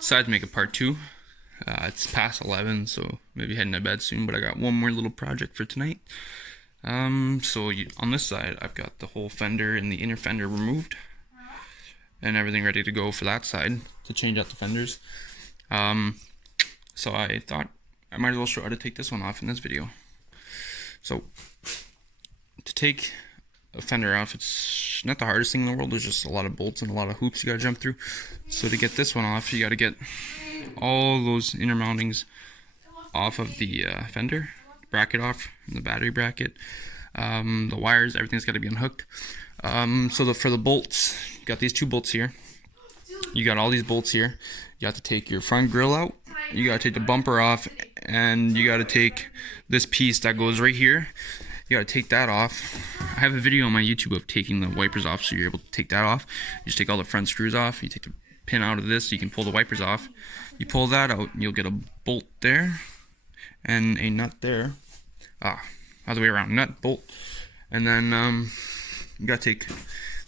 decided to make a part 2. It's past 11, so maybe heading to bed soon, but I got one more little project for tonight. On this side, I've got the whole fender and the inner fender removed, and everything ready to go for that side to change out the fenders. So I thought I might as well show how to take this one off in this video. So, to take a fender off, it's not the hardest thing in the world. There's just a lot of bolts and a lot of hoops you gotta jump through. So to get this one off, you gotta get all those inner mountings off of the fender bracket off, and the battery bracket, the wires, everything's got to be unhooked. For the bolts, you got these two bolts here. You got all these bolts here. You have to take your front grill out. You got to take the bumper off, and you got to take this piece that goes right here. You got to take that off. I have a video on my YouTube of taking the wipers off, so you're able to take that off. You just take all the front screws off. You take the pin out of this so you can pull the wipers off. You pull that out, and you'll get a bolt there and a nut there. Other way around, nut, bolt. And then you got to take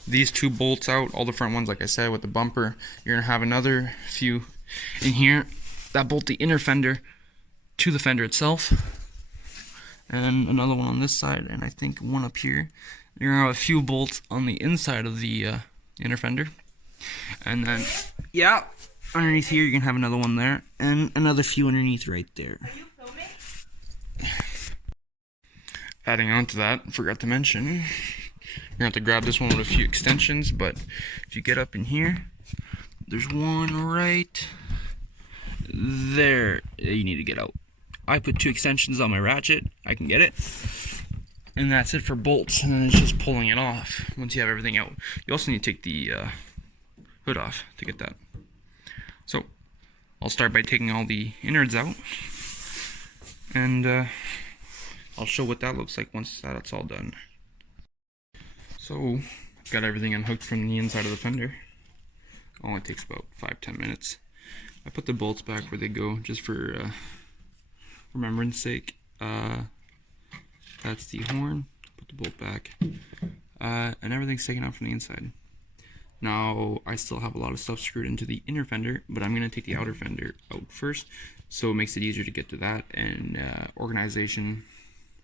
these two bolts out, all the front ones, like I said, with the bumper. You're going to have another few in here that bolt the inner fender to the fender itself, and another one on this side, and I think one up here. You're going to have a few bolts on the inside of the inner fender, and then underneath here you're going to have another one there, and another few underneath right there. Are you filming? Adding on to that, forgot to mention, you're going to have to grab this one with a few extensions, but if you get up in here, there's one right there you need to get out. I put 2 extensions on my ratchet, I can get it, and that's it for bolts, and then it's just pulling it off once you have everything out. You also need to take the hood off to get that. So, I'll start by taking all the innards out, and I'll show what that looks like once that's all done. So, I've got everything unhooked from the inside of the fender. Only takes about 5-10 minutes. I put the bolts back where they go, just for remembrance sake. That's the horn. Put the bolt back. And everything's taken out from the inside. Now, I still have a lot of stuff screwed into the inner fender, but I'm going to take the outer fender out first, so it makes it easier to get to that, and organization,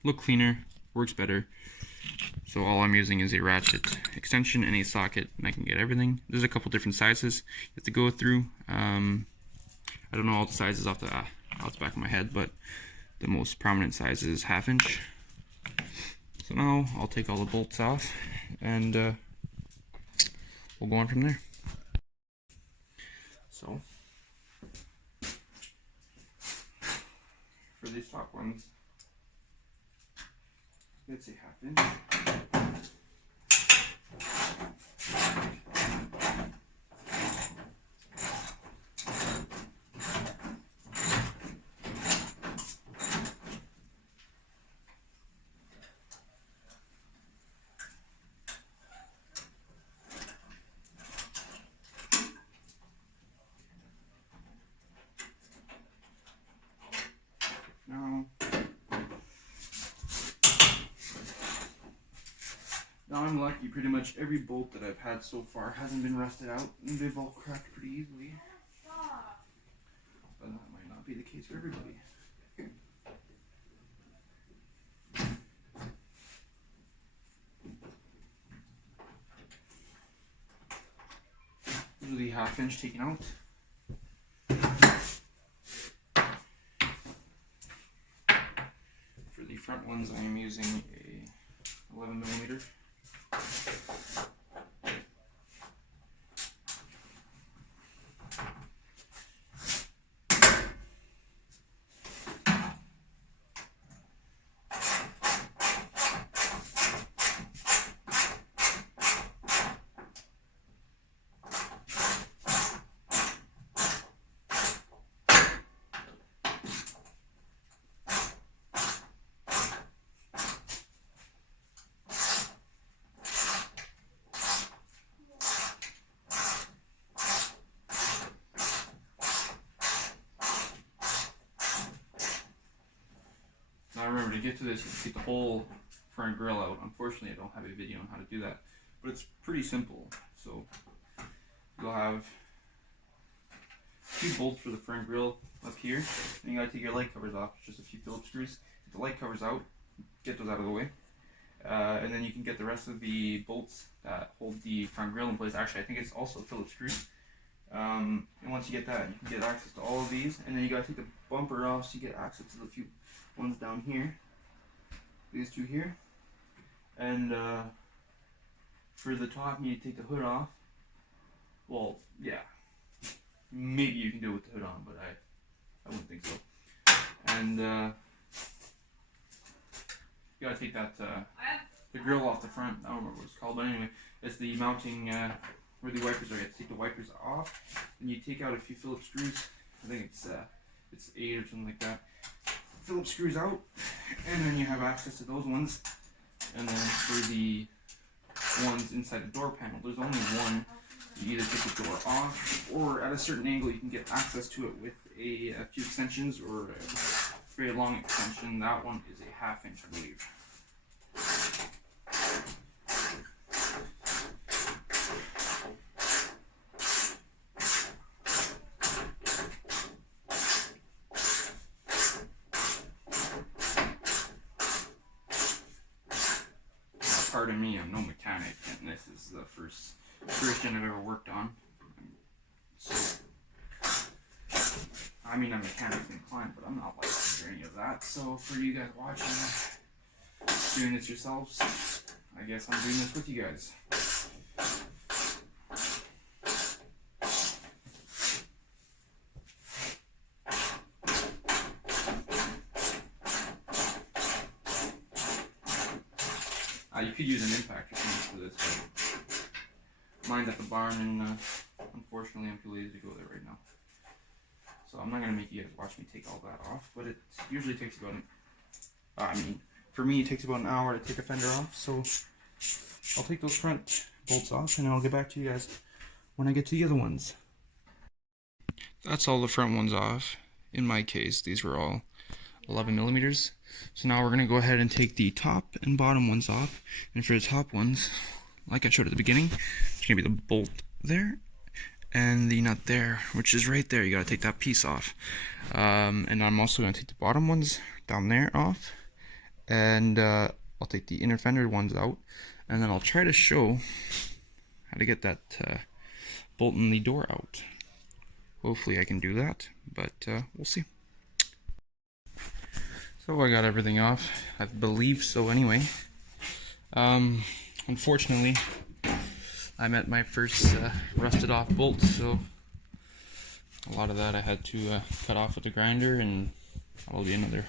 look cleaner, works better. So all I'm using is a ratchet extension and a socket, and I can get everything. There's a couple different sizes you have to go through. I don't know all the sizes off the back of my head, but the most prominent size is 1/2 inch. So now I'll take all the bolts off, and we'll go on from there. So for these top ones, let's say 1/2 inch. Now I'm lucky, pretty much every bolt that I've had so far hasn't been rusted out, and they've all cracked pretty easily. But that might not be the case for everybody. These are the 1/2 inch taken out. For the front ones, I am using a 11mm. Now remember, to get to this, you have to take the whole front grill out. Unfortunately, I don't have a video on how to do that, but it's pretty simple. So you'll have 2 bolts for the front grille up here. And you gotta take your light covers off, just a few Phillips screws. Get the light covers out, get those out of the way. And then you can get the rest of the bolts that hold the front grille in place. Actually, I think it's also Phillips screws. And once you get that, you can get access to all of these. And then you gotta take the bumper off so you get access to the few ones down here. These 2 here. And for the top, you need to take the hood off. Well, yeah. Maybe you can do it with the hood on, but I wouldn't think so. And you gotta take that the grill off the front. I don't remember what it's called, but anyway, it's the mounting where the wipers are. You have to take the wipers off, and you take out a few Phillips screws. I think it's 8 or something like that. Phillips screws out, and then you have access to those ones. And then for the ones inside the door panel, there's only one. You either take the door off, or at a certain angle you can get access to it with a few extensions, or a very long extension. That one is a 1/2 inch, I believe. Pardon me, I'm no mechanic, and this is the first version I've ever worked on. So, I mean, I'm mechanically inclined, but I'm not licensed or any of that. So, for you guys watching, doing this yourselves, I guess I'm doing this with you guys. You could use an impactor for this, but mine's at the barn, and unfortunately I'm too lazy to go there right now. So I'm not going to make you guys watch me take all that off, but it usually takes about for me it takes about an hour to take a fender off, so I'll take those front bolts off, and I'll get back to you guys when I get to the other ones. That's all the front ones off. In my case, these were all 11 millimeters. So now we're going to go ahead and take the top and bottom ones off. And for the top ones, like I showed at the beginning, it's going to be the bolt there and the nut there, which is right there. You got to take that piece off. And I'm also going to take the bottom ones down there off. And I'll take the inner fender ones out. And then I'll try to show how to get that bolt in the door out. Hopefully I can do that, but we'll see. So I got everything off. I believe so anyway. Unfortunately, I'm at my first rusted off bolt, so a lot of that I had to cut off with the grinder, and that'll be another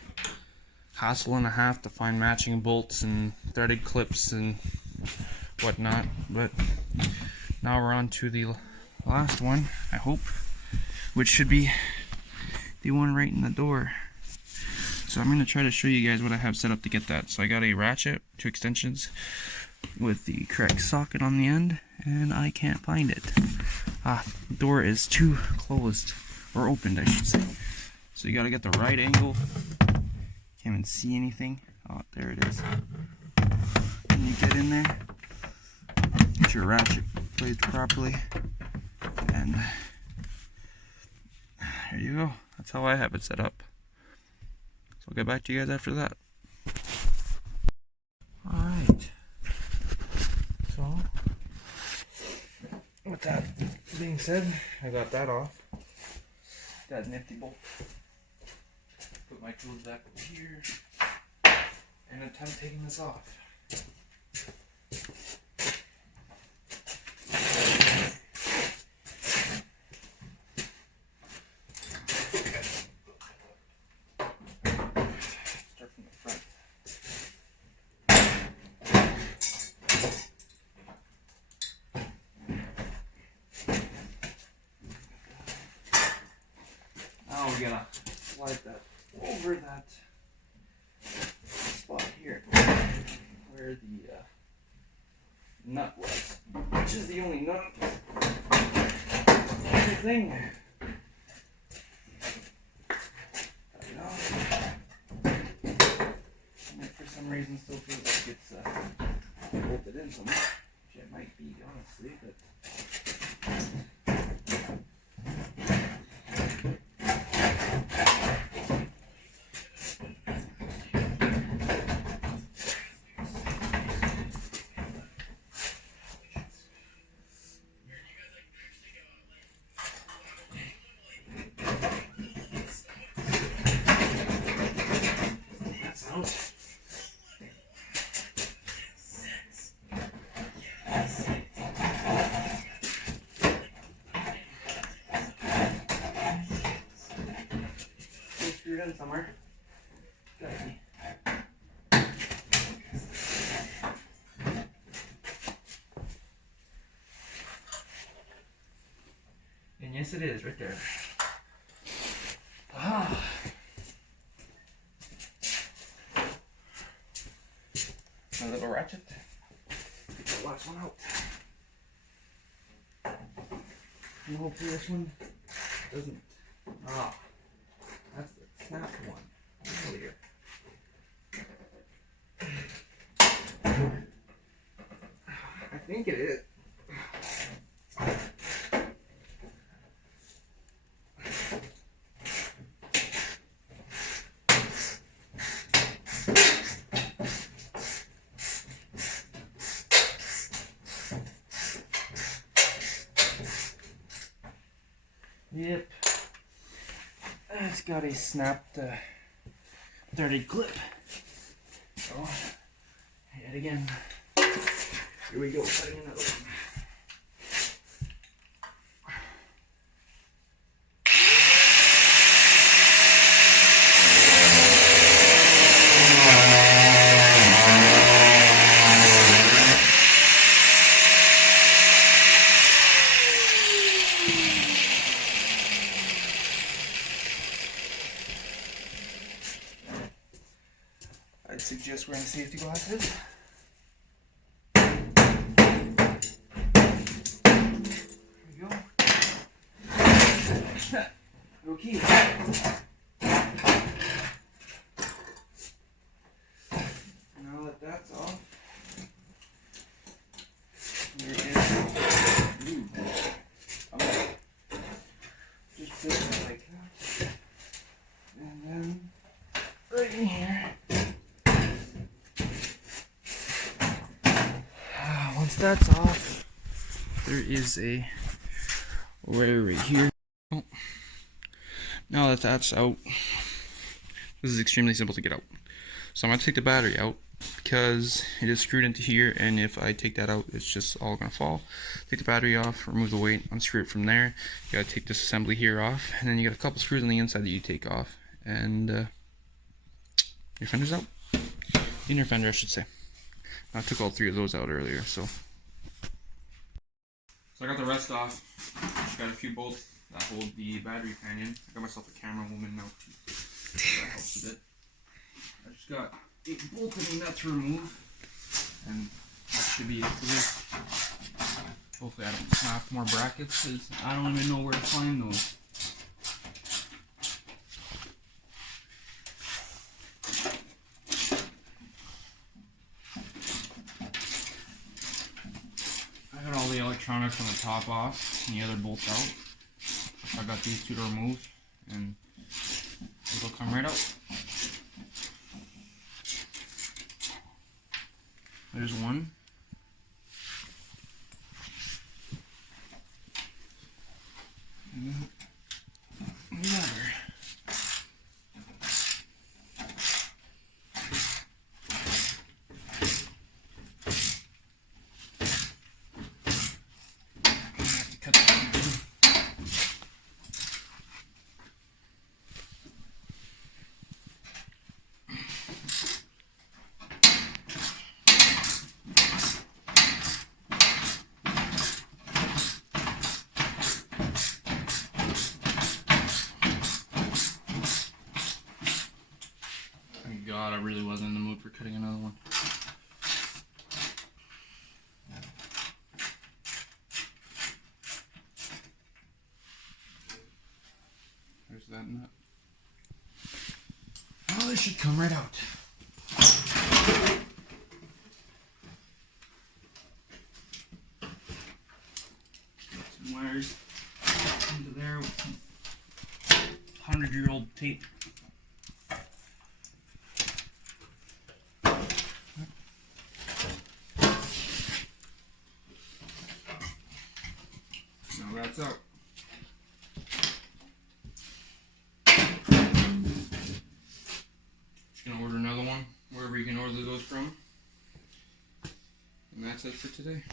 hassle and a half to find matching bolts and threaded clips and whatnot. But now we're on to the last one, I hope, which should be the one right in the door. So I'm going to try to show you guys what I have set up to get that. So I got a ratchet, 2 extensions with the correct socket on the end, and I can't find it. The door is too closed, or opened I should say. So you got to get the right angle. Can't even see anything. Oh, there it is. And you get in there, get your ratchet placed properly, and there you go. That's how I have it set up. I'll get back to you guys after that. Alright. So, with that being said, I got that off. That nifty bolt. Put my tools back over here and attempt taking this off. Now we gotta slide that over that spot here where the nut was, which is the only nut. Everything. Cut it off. And it for some reason still feels like it's bolted in somewhere, which it might be honestly, but. in somewhere. Gotta be. And yes, it is right there. Ah. My little ratchet. Get the last one out. And hopefully this one doesn't. Ah, that's the snap one. Earlier. I think it is. Yep. It's got a snapped 30 clip. So, yet again. Here we go, cutting another one. I'd suggest wearing safety glasses. There we go. Okay. Now that that's off, there is. Just put it like that, and then right in here. Once that's off, there is a wire right here. Oh. Now that that's out, this is extremely simple to get out. So I'm going to take the battery out because it is screwed into here, and if I take that out, it's just all going to fall. Take the battery off, remove the weight, unscrew it from there. You got to take this assembly here off, and then you got a couple screws on the inside that you take off, and your fender's out. Inner fender, I should say. I took all 3 of those out earlier, so I got the rest off. Just got a few bolts that hold the battery pan in. I got myself a camera woman now too. That helps a bit. I just got 8 bolted nuts to remove, and that should be it for this. Hopefully I don't snap more brackets, because I don't even know where to find those. I got all the electronics on the top off and the other bolts out. I got these 2 to remove, and it'll come right out. There's one. And then the other. God, I really wasn't in the mood for cutting another one. There's that nut. Oh, this should come right out. Got some wires into there with some 100-year-old tape. Now that's out. Just gonna order another one wherever you can order those from. And that's it for today.